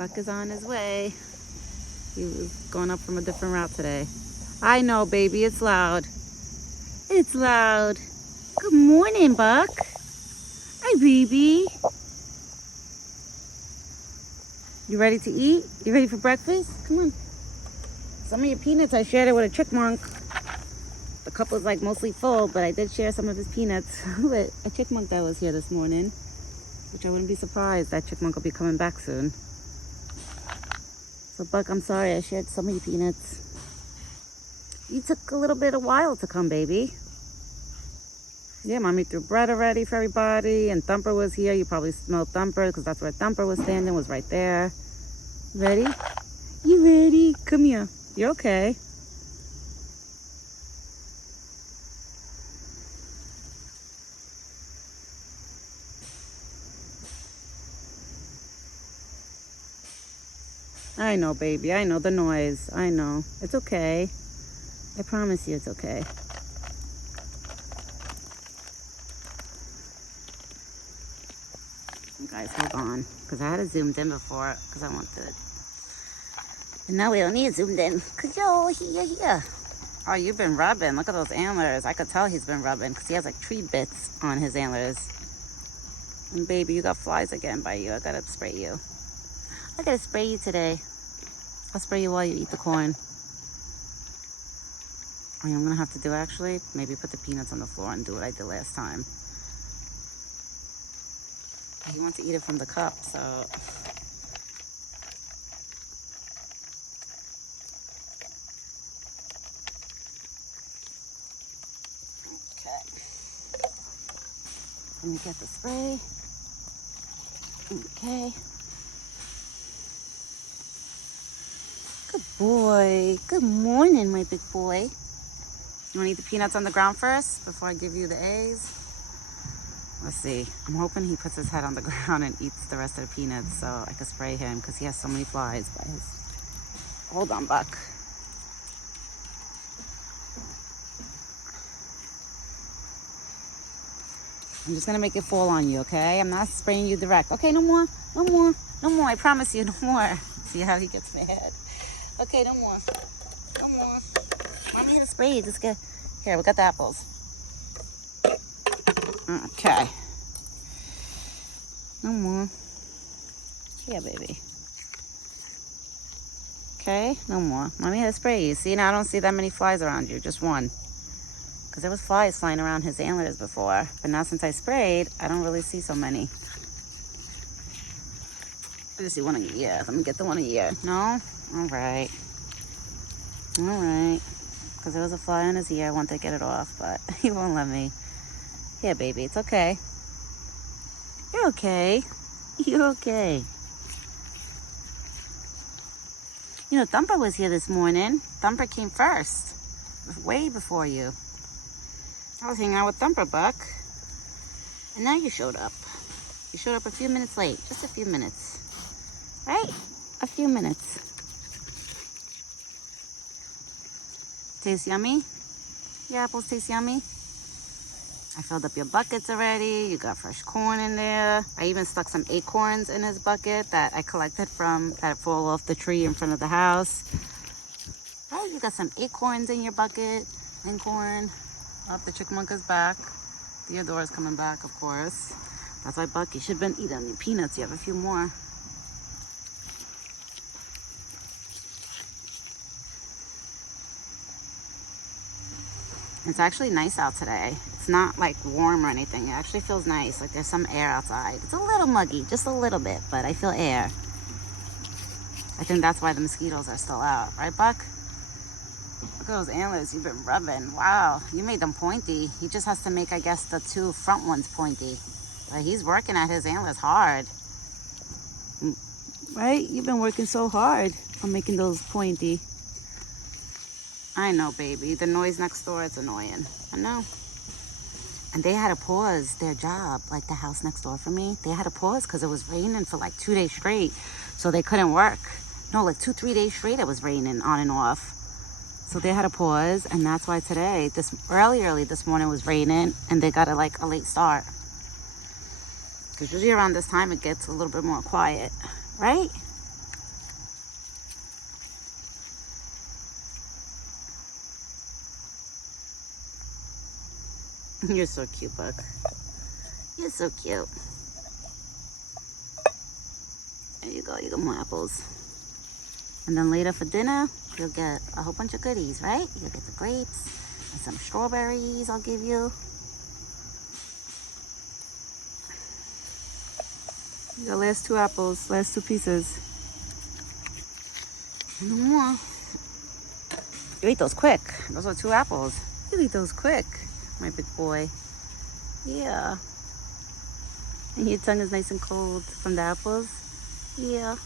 Buck is on his way. He was going up from a different route today. I know, baby, it's loud. It's loud. Good morning, Buck. Hi, baby. You ready to eat? You ready for breakfast? Come on. Some of your peanuts, I shared it with a chipmunk. The cup was like mostly full, but I did share some of his peanuts with a chipmunk that was here this morning, which I wouldn't be surprised that chipmunk will be coming back soon. So Buck, I'm sorry I shared some of your peanuts. You took a little bit of while to come, baby. Yeah, Mommy threw bread already for everybody, and Thumper was here. You probably smelled Thumper because that's where Thumper was standing, was right there. Ready? You ready? Come here. You're okay. I know, baby. I know the noise. I know. It's okay. I promise you it's okay. You guys, hold on. Because I had it zoomed in before because I wanted. And now we don't need it zoomed in. Because yo, here. Oh, you've been rubbing. Look at those antlers. I could tell he's been rubbing because he has like tree bits on his antlers. And baby, you got flies again by you. I gotta spray you. I gotta spray you today. I'll spray you while you eat the corn. I mean, I'm gonna have to do actually, maybe put the peanuts on the floor and do what I did last time. He wants to eat it from the cup, so. Okay. Let me get the spray. Okay. Good boy. Good morning, my big boy. You want to eat the peanuts on the ground first before I give you the A's? Let's see. I'm hoping he puts his head on the ground and eats the rest of the peanuts so I can spray him because he has so many flies by his... Hold on, Buck. I'm just going to make it fall on you, okay? I'm not spraying you direct. Okay, no more. No more. No more. I promise you, no more. See how he gets mad? Okay, no more. No more. I'm here to spray you. Just get... Here, we got the apples. Okay. No more. Yeah, baby. Okay, no more. Mommy had to spray you. See, now I don't see that many flies around you. Just one. Because there was flies flying around his antlers before. But now since I sprayed, I don't really see so many. I just see one a year. Let me get the one a year. No? All right. All right. Because there was a fly on his ear. I wanted to get it off, but he won't let me. Yeah, baby, it's okay. You're okay. You're okay. You know, Thumper was here this morning. Thumper came first. Way before you. I was hanging out with Thumper, Buck. And now you showed up. You showed up a few minutes late. Just a few minutes. Right? A few minutes. Tastes yummy? Your apples taste yummy? I filled up your buckets already. You got fresh corn in there. I even stuck some acorns in his bucket that I collected from that fall off the tree in front of the house. Right, you got some acorns in your bucket and corn. Oh, the chipmunk is back. Theodora's coming back, of course. That's why, Buck, you should have been eating your peanuts. You have a few more. It's actually nice out today. It's not like warm or anything. It actually feels nice. Like there's some air outside. It's a little muggy, just a little bit, but I feel air. I think that's why the mosquitoes are still out. Right, Buck? Look at those antlers you've been rubbing. Wow, you made them pointy. He just has to make, I guess, the two front ones pointy. But he's working at his antlers hard. Right? You've been working so hard on making those pointy. I know, baby. The noise next door is annoying. I know. And they had to pause their job, like the house next door for me. They had to pause because it was raining for like 2 days straight. So they couldn't work. No, like 2-3 days straight it was raining on and off. So they had to pause. And that's why today, early this morning was raining. And they got a late start. Because usually around this time it gets a little bit more quiet. Right? You're so cute, Buck. You're so cute. There you go. You got more apples. And then later for dinner, you'll get a whole bunch of goodies, right? You'll get the grapes and some strawberries I'll give you. The last 2 apples, last 2 pieces. No more. You ate those quick. Those are 2 apples. You eat those quick, my big boy. Yeah. And your tongue is nice and cold from the apples? Yeah.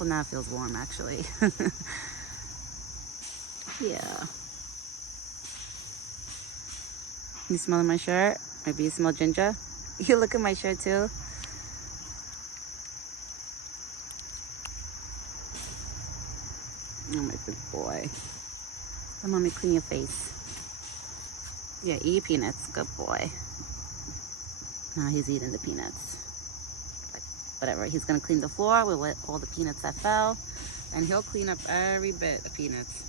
Well, now it feels warm, actually. Yeah. You smelling my shirt? Maybe you smell ginger? You look at my shirt, too? Oh, my big boy. Let mommy clean your face. Yeah, eat your peanuts. Good boy. Now he's eating the peanuts. Like, whatever. He's going to clean the floor with all the peanuts that fell. And he'll clean up every bit of peanuts.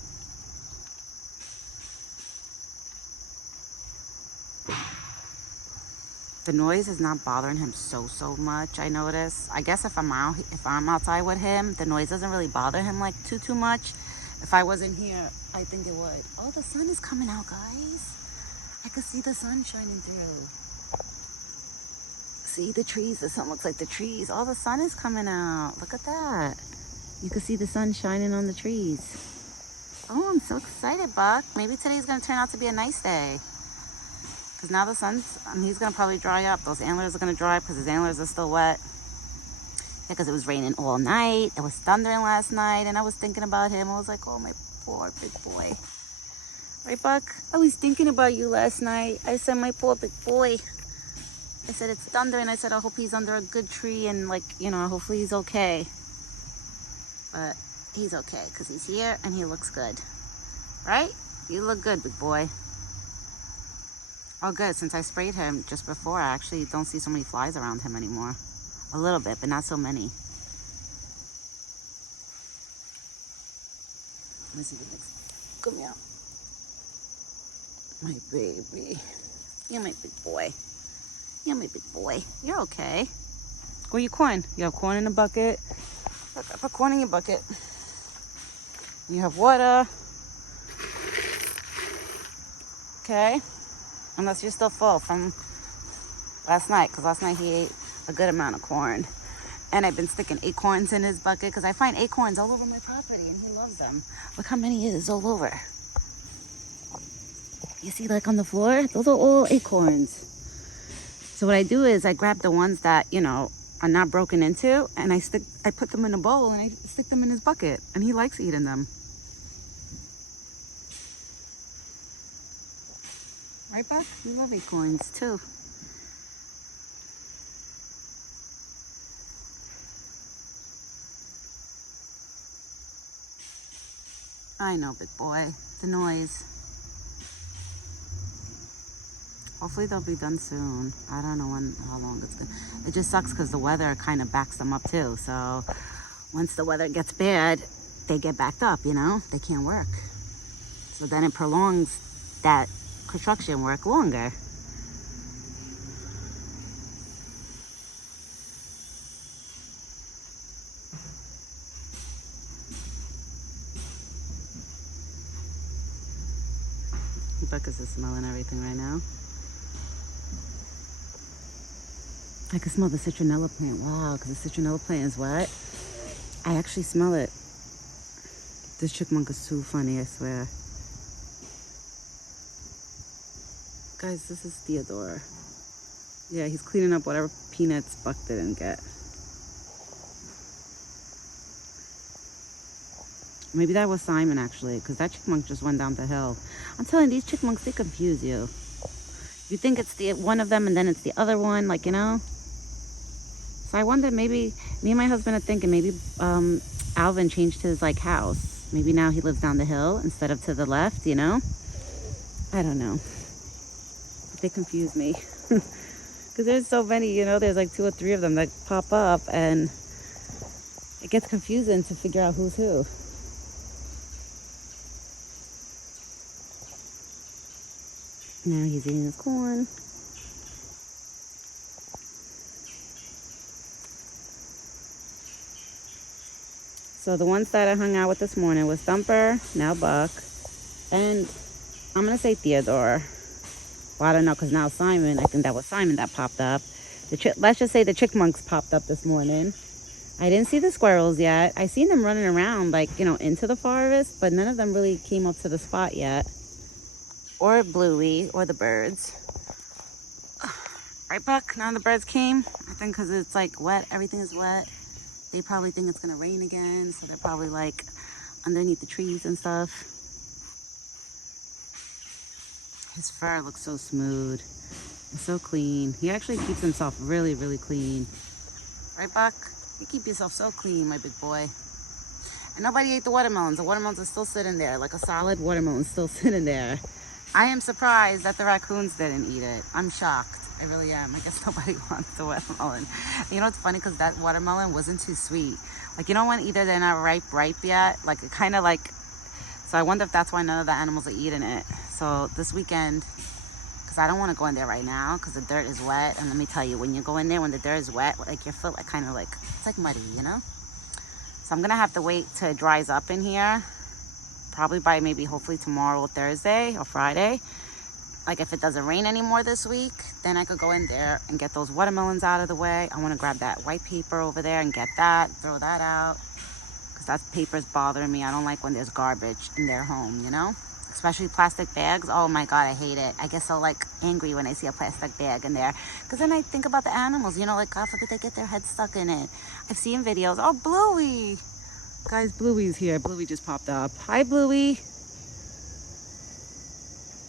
The noise is not bothering him so much, I notice. I guess if I'm outside with him, the noise doesn't really bother him like too much. If I wasn't here, I think it would. Oh, the sun is coming out, guys. I could see the sun shining through. See the trees, the sun looks like the trees. Oh, the sun is coming out. Look at that. You can see the sun shining on the trees. Oh, I'm so excited, Buck. Maybe today's gonna turn out to be a nice day. Because now the sun's, he's going to probably dry up. Those antlers are going to dry up because his antlers are still wet. Yeah, because it was raining all night. It was thundering last night. And I was thinking about him. I was like, oh, my poor big boy. Right, Buck? I was thinking about you last night. I said, my poor big boy. I said, it's thundering. I said, I hope he's under a good tree. And, like, you know, hopefully he's okay. But he's okay because he's here and he looks good. Right? You look good, big boy. Oh, good. Since I sprayed him just before, I actually don't see so many flies around him anymore. A little bit, but not so many. Let me see the next. Come here. My baby. You're my big boy. You're my big boy. You're okay. Where your corn? You have corn in the bucket. Look, I put corn in your bucket. You have water. Okay. Unless you're still full from last night, because last night he ate a good amount of corn. And I've been sticking acorns in his bucket, because I find acorns all over my property, and he loves them. Look how many it is all over. You see, like on the floor? Those are all acorns. So what I do is I grab the ones that, you know, are not broken into, and I put them in a bowl, and I stick them in his bucket, and he likes eating them. Right, Buck? You love acorns, too. I know, big boy. The noise. Hopefully they'll be done soon. I don't know how long it's going to... It just sucks because the weather kind of backs them up, too. So once the weather gets bad, they get backed up, you know? They can't work. So then it prolongs that construction work longer. Becca's is smelling everything right now. I can smell the citronella plant. Wow, because the citronella plant is wet. I actually smell it. This chipmunk is too funny, I swear. Guys, this is Theodore. Yeah, he's cleaning up whatever peanuts Buck didn't get. Maybe that was Simon, actually, because that chipmunk just went down the hill. I'm telling you, these chipmunks, they confuse you. You think it's the one of them, and then it's the other one, like, you know? So I wonder, maybe, me and my husband are thinking, maybe Alvin changed his, like, house. Maybe now he lives down the hill instead of to the left, you know? I don't know. But they confuse me. Because there's so many, you know, there's like 2 or 3 of them that pop up, and it gets confusing to figure out who's who. Now he's eating his corn. So the ones that I hung out with this morning was Thumper, now Buck, and I'm going to say Theodore. Well, I don't know, because now Simon, I think that was Simon that popped up. Let's just say the chickmunks popped up this morning. I didn't see the squirrels yet. I seen them running around, like, you know, into the forest, but none of them really came up to the spot yet. Or Bluey, or the birds. Right, Buck? None of the birds came? I think because it's, like, wet. Everything is wet. They probably think it's going to rain again, so they're probably, like, underneath the trees and stuff. His fur looks so smooth. It's so clean. He actually keeps himself really, really clean. Right, Buck? You keep yourself so clean, my big boy. And nobody ate the watermelons. The watermelons are still sitting there, like a solid watermelon still sitting there. I am surprised that the raccoons didn't eat it. I'm shocked. I really am. I guess nobody wants the watermelon. You know what's funny? Because that watermelon wasn't too sweet. Like, you know when either they're not ripe yet? Like, it kind of like... So I wonder if that's why none of the animals are eating it. So this weekend... I don't want to go in there right now because the dirt is wet. And let me tell you, when you go in there, when the dirt is wet, like your foot, like kind of like, it's like muddy, you know? So I'm going to have to wait till it dries up in here. Probably by maybe hopefully tomorrow or Thursday or Friday. Like if it doesn't rain anymore this week, then I could go in there and get those watermelons out of the way. I want to grab that white paper over there and get that, throw that out. Because that paper's bothering me. I don't like when there's garbage in their home, you know? Especially plastic bags. Oh my God, I hate it. I get so like angry when I see a plastic bag in there. Because then I think about the animals, you know, like God forbid they get their head stuck in it. I've seen videos. Oh, Bluey. Guys, Bluey's here. Bluey just popped up. Hi, Bluey.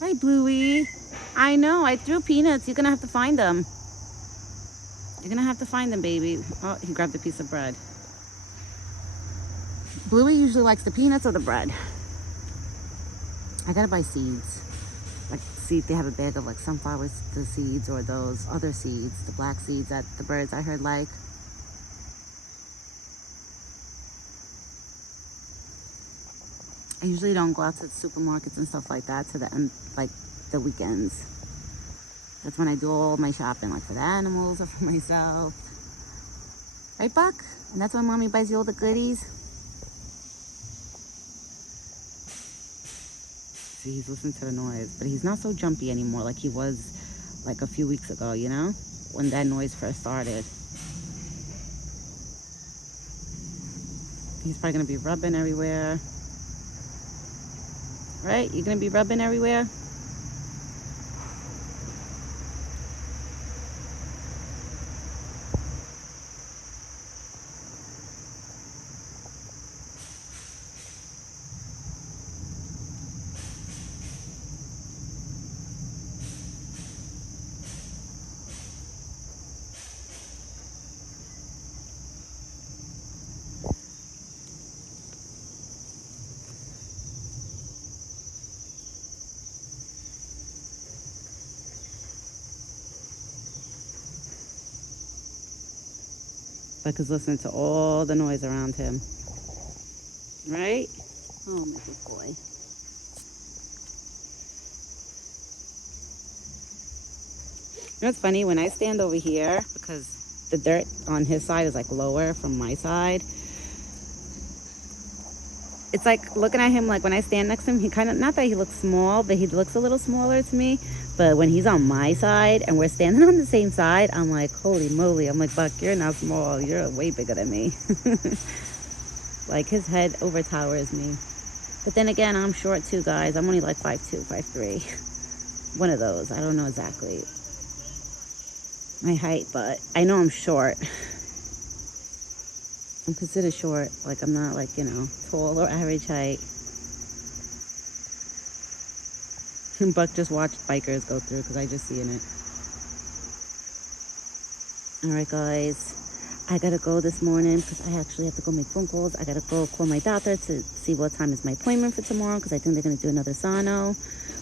Hi, Bluey. I know, I threw peanuts. You're going to have to find them. You're going to have to find them, baby. Oh, he grabbed a piece of bread. Bluey usually likes the peanuts or the bread. I gotta buy seeds. Like, see if they have a bag of like sunflower seeds or those other seeds, the black seeds that the birds I heard like. I usually don't go out to the supermarkets and stuff like that to the end, like the weekends. That's when I do all my shopping, like for the animals or for myself. Right, Buck? And that's when Mommy buys you all the goodies. See, he's listening to the noise, but he's not so jumpy anymore like he was like a few weeks ago, you know, when that noise first started. He's probably gonna be rubbing everywhere. Right? You're gonna be rubbing everywhere? Buck is listening to all the noise around him. Right? Oh, my good boy. You know what's funny? When I stand over here, because the dirt on his side is like lower from my side, it's like looking at him, like when I stand next to him, he kind of, not that he looks small, but he looks a little smaller to me. But when he's on my side and we're standing on the same side, I'm like, holy moly. I'm like, Buck, you're not small. You're way bigger than me. Like his head overtowers me. But then again, I'm short too, guys. I'm only like 5'2", 5'3". One of those. I don't know exactly my height, but I know I'm short. I'm considered short. Like I'm not like, you know, tall or average height. And Buck just watched bikers go through because I just seen it. Alright guys, I gotta go this morning because I actually have to go make phone calls. I gotta go call my doctor to see what time is my appointment for tomorrow because I think they're gonna do another sono,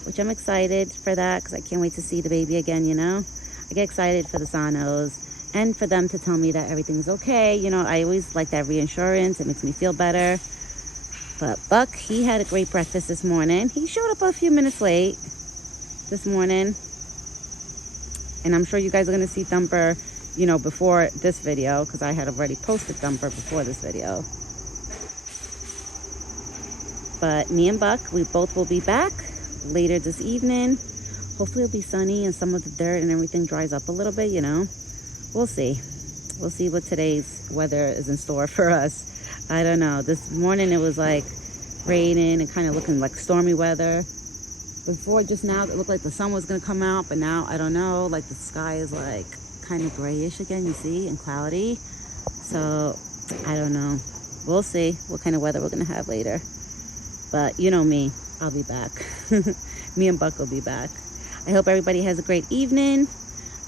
which I'm excited for that because I can't wait to see the baby again, you know. I get excited for the sonos and for them to tell me that everything's okay. You know, I always like that reassurance. It makes me feel better. But Buck, he had a great breakfast this morning. He showed up a few minutes late. this morning. And I'm sure you guys are going to see Thumper, you know, before this video, because I had already posted Thumper before this video. But me and Buck, we both will be back later this evening. Hopefully it'll be sunny and some of the dirt and everything dries up a little bit, you know. We'll see. We'll see what today's weather is in store for us. I don't know. This morning it was like raining and kind of looking like stormy weather. Before, just now, it looked like the sun was going to come out, but now, I don't know, like the sky is like kind of grayish again, you see, and cloudy. So, I don't know. We'll see what kind of weather we're going to have later. But you know me, I'll be back. Me and Buck will be back. I hope everybody has a great evening.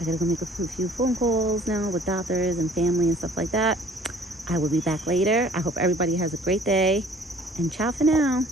I gotta go make a few phone calls now with doctors and family and stuff like that. I will be back later. I hope everybody has a great day. And ciao for now.